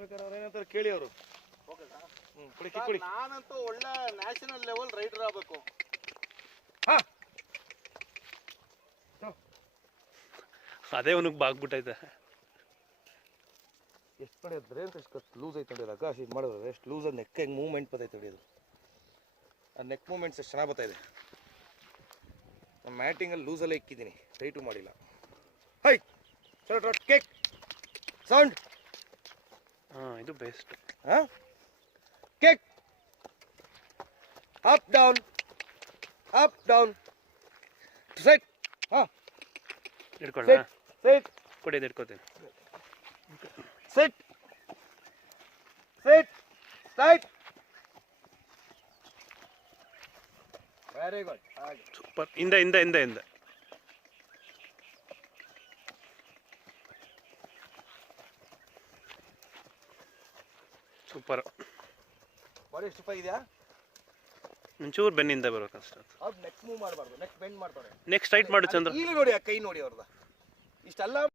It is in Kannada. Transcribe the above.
ಬೇಕಾದ್ರೆ ಅವ್ರು ಏನಂತಾರೆ ಕೇಳಿ ಅವರು. ನಾನಂತೂ ಒಳ್ಳೆ ನ್ಯಾಷನಲ್ ಲೆವೆಲ್ ರೈಡರ್ ಆಗಬೇಕು. ಅದೇ ಅವನಿಗೆ ಬಾಗ್ಬಿಟ್ಟೈತೆ. ಎಷ್ಟು ಕಡೆ ಬ್ರೇನ್ ಎಷ್ಟು ಲೂಸ್ ಐತೆ ನೋಡಿ ಆಕಾಶ್. ಇದು ಮಾಡಿದ್ರೆ ಎಷ್ಟು ಲೂಸ್ ಅದು ನೆಕ್ ಹೆಂಗೆ ಮೂವ್ಮೆಂಟ್ ಬರ್ತೈತೆ ನೋಡಿ. ಅದು ಆ ನೆಕ್ ಮೂವ್ಮೆಂಟ್ಸ್ ಎಷ್ಟು ಚೆನ್ನಾಗಿ ಬರ್ತಾಯಿದೆ. ನಾನು ಮ್ಯಾಟಿಂಗಲ್ಲಿ ಲೂಸಲ್ಲೇ ಇಕ್ಕಿದ್ದೀನಿ, ಟೈಟು ಮಾಡಿಲ್ಲ. ಹೈ ಟ್ರಾಟ್ ಕೇಕ್ ಸೌಂಡ್. ಇದು ಬೆಸ್ಟ್. ಕೇಕ್ up down up down set. ಹಿಡ್ಕೊಳ್ಳ ಸೆಟ್ ಕೊಡಿ, ಹಿಡ್ಕೋತೀನಿ. Sit. Sit. Tight. Very good. Super. In. Super. Body stiff ಇದೆಯಾ? ಒಂಚೂರು ಬೆನ್ನಿಂದ ಬರಬೇಕಷ್ಟೆ. ಅವ್ರು ನೆಕ್ ಮೂವ್ ಮಾಡಬಾರ್ದು, ನೆಕ್ ಬೆಂಡ್ ಮಾಡ್ತಾರೆ. ನೆಕ್ ಸ್ಟ್ರೈಟ್ ಮಾಡು ಚಂದ್ರ. ಇಲ್ಲಿ ನೋಡಿ ಆ ಕೈ ನೋಡಿ ಅವ್ರದ್ದು. ಇಷ್ಟೆಲ್ಲ